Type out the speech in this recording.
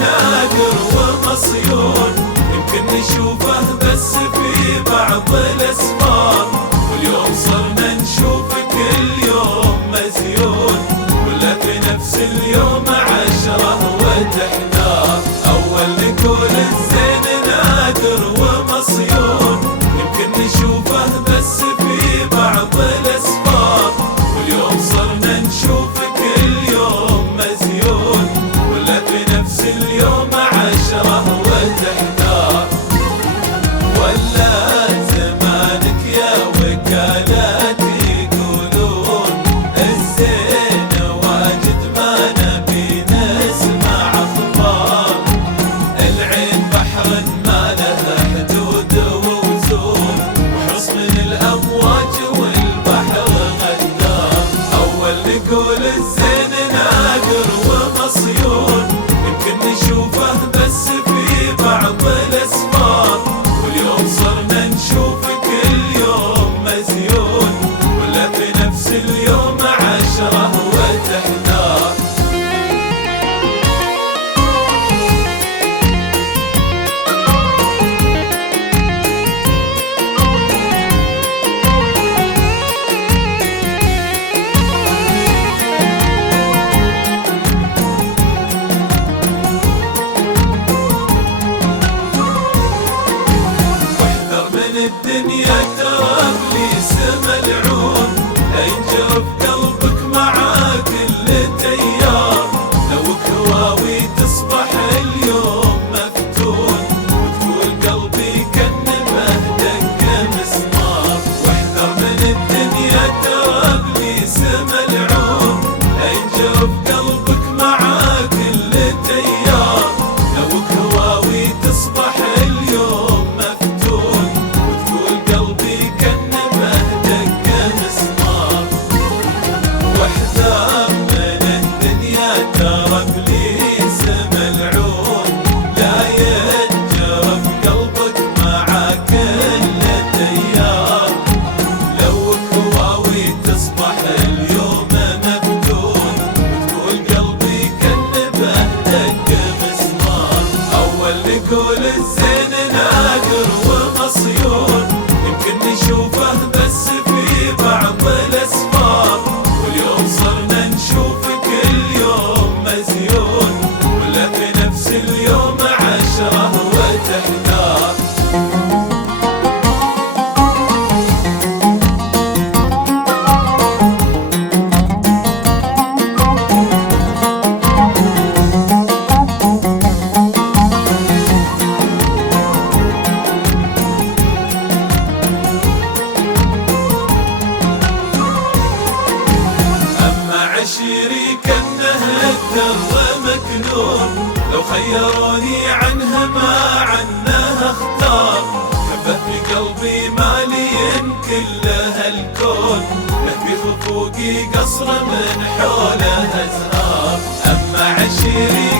نادر ومصيون، يمكن نشوفه بس في بعض الأسفار، واليوم صرنا نشوف كل يوم مزيون، ولا في نفس اليوم 10 وتحناه. أول نقول الزين نادر ومصيون، يمكن نشوفه بس في بعض الأسفار، واليوم صرنا نشوف كل يوم مزيون، ولا في نفس اليوم 10 وتحناه. ولا زمانك يا وكالات يقولون الزين واجد ما نبي نسمع أخبار، العين بحر ما لها حدود ووزون، وحصن من الأمواج والبحر غدار. أول نقول الزين نادر ومصيون، يمكن نشوفه بس في بعض الأسفار، واليوم صرنا نشوف كل يوم مزيون، ولا في نفس اليوم 10 وتحناه. الدنيا ترى ابليس ملعون، لا ينجرف قلبك مع كل تيار، لو كواوي تصبح اليوم مفتون، وتقول قلبي كنبه دق مسمار. واحذر من الدنيا ترى ابليس ملعون، لا ينجرف قلبك مع كل تيار، لو كواوي تصبح اليوم مفتون، قلبي كنبه دق مسمار. واحذر من الدنيا ترى ابليس ملعون، لا ينجرف قلبك مع كل تيار، لو كواوي تصبح اليوم مفتون، وتقول قلبي كنبه دق مسمار. اول نقول الزين نادر ومصيون، يمكن نشوفه بس في بعض الأسفار، واليوم صرنا نشوف كل يوم مزيون، ولا في نفس اليوم 10 وتحناه. عشيري كأنه الدر مكنون، لو خيروني عنها ما عنها اختار، حبه في قلبي مالين كله الكون، له في خفوقي قصر من حوله أزهار. أما عشيري